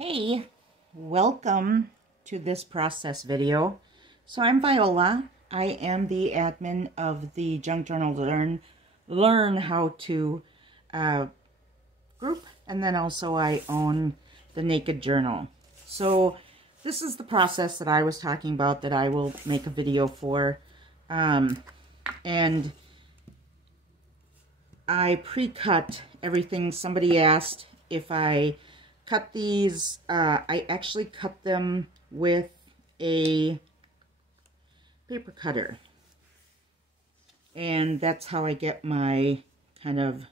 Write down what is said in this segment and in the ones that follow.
Hey, welcome to this process video. So I'm Viola. I am the admin of the Junk Journal Learn How To group, and then also I own the Naked Journal. So this is the process that I was talking about that I will make a video for, and I pre-cut everything. Somebody asked if I cut these. I actually cut them with a paper cutter, and that's how I get my kind of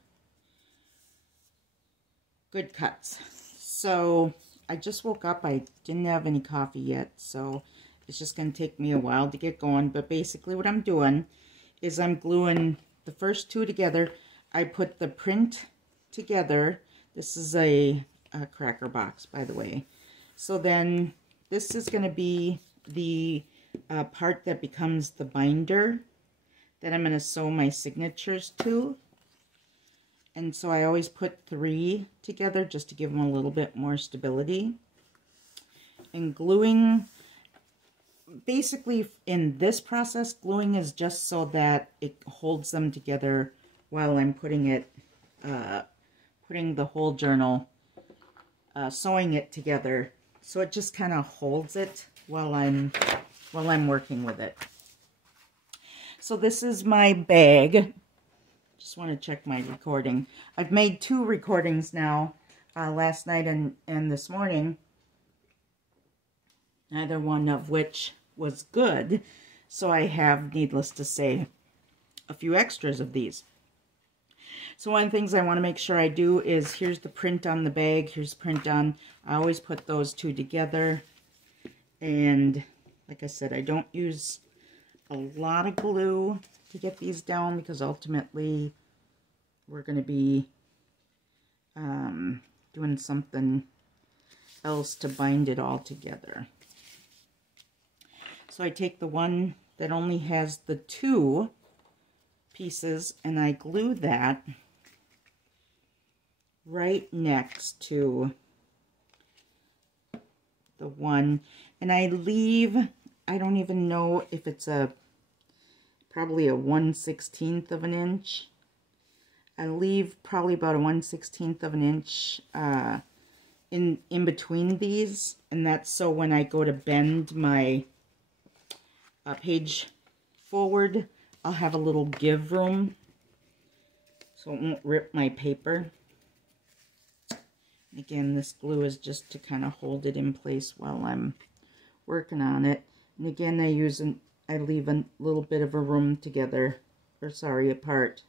good cuts. So I just woke up. I didn't have any coffee yet, so it's just going to take me a while to get going. But basically what I'm doing is I'm gluing the first two together. I put the print together. This is a cracker box, by the way. So then this is going to be the part that becomes the binder that I'm going to sew my signatures to. And so I always put 3 together just to give them a little bit more stability. And gluing, basically in this process, gluing is just so that it holds them together while I'm putting it, putting the whole journal, sewing it together. So it just kind of holds it while I'm working with it. So this is my bag. Just want to check my recording. I've made 2 recordings now, last night and this morning, neither one of which was good. So I have, needless to say, a few extras of these. So one of the things I want to make sure I do is, here's the print on the bag, here's the print on, I always put those 2 together. And like I said, I don't use a lot of glue to get these down, because ultimately we're going to be doing something else to bind it all together. So I take the one that only has the 2 pieces and I glue that right next to the one, and I leave, I don't even know if it's probably a 1/16 of an inch. I leave probably about a 1/16 of an inch in between these, and that's so when I go to bend my page forward, I'll have a little give room so it won't rip my paper. Again, this glue is just to kind of hold it in place while I'm working on it. And again, I leave a little bit of a room together, or sorry, apart.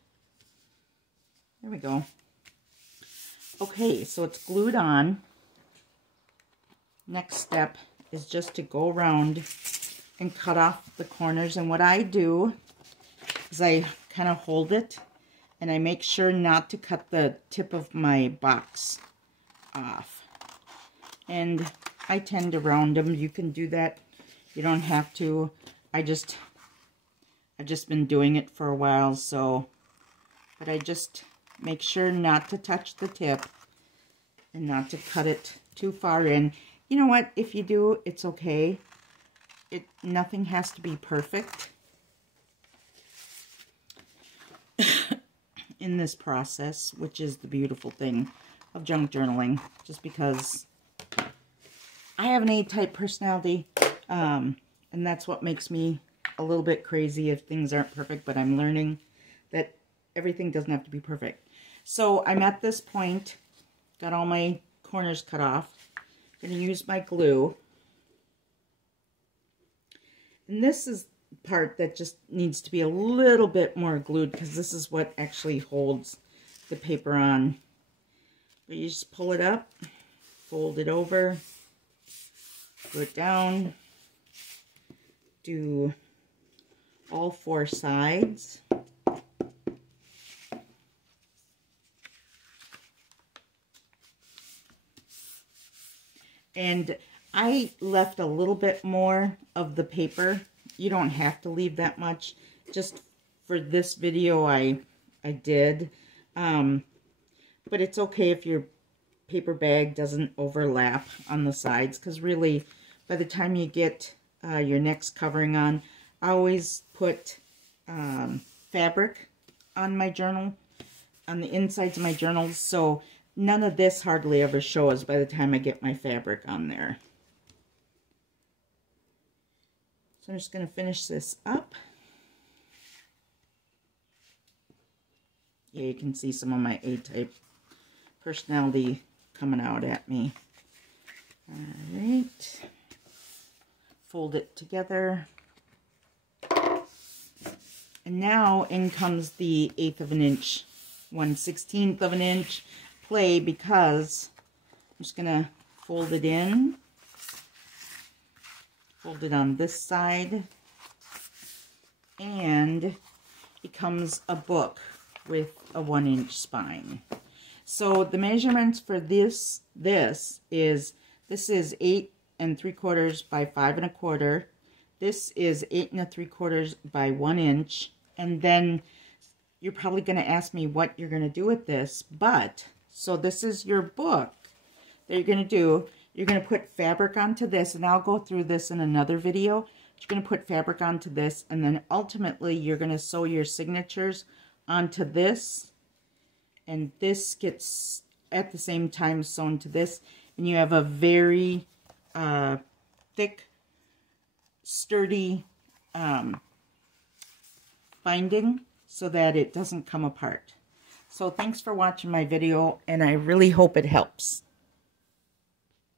There we go. Okay, so it's glued on. Next step is just to go around and cut off the corners. And what I do is I kind of hold it, and I make sure not to cut the tip of my box off. And I tend to round them. You can do that. You don't have to. I've just been doing it for a while, so, but I just make sure not to touch the tip and not to cut it too far in. You know what? If you do, it's okay. Nothing has to be perfect in this process, which is the beautiful thing of junk journaling, just because I have an A-type personality, and that's what makes me a little bit crazy if things aren't perfect, but I'm learning that everything doesn't have to be perfect. So I'm at this point, got all my corners cut off. I'm going to use my glue. And this is the part that just needs to be a little bit more glued, because this is what actually holds the paper on. But you just pull it up, fold it over, glue it down, do all 4 sides. And I left a little bit more of the paper. You don't have to leave that much. Just for this video, I did. But it's okay if you're paper bag doesn't overlap on the sides, because really by the time you get your next covering on, I always put fabric on my journal, on the insides of my journals, so none of this hardly ever shows by the time I get my fabric on there. So I'm just going to finish this up. Yeah, you can see some of my A-type personality coming out at me. Alright. Fold it together. And now in comes the 1/8 of an inch, 1/16 of an inch play, because I'm just going to fold it in. Fold it on this side. And it comes a book with a 1-inch spine. So the measurements for this is 8 3/4 by 5 1/4. This is 8 3/4 by 1 inch. And then you're probably going to ask me what you're going to do with this. But, so this is your book that you're going to do. You're going to put fabric onto this, and I'll go through this in another video. You're going to put fabric onto this, and then ultimately you're going to sew your signatures onto this, and this gets at the same time sewn to this, and you have a very thick, sturdy binding so that it doesn't come apart. So thanks for watching my video, and I really hope it helps.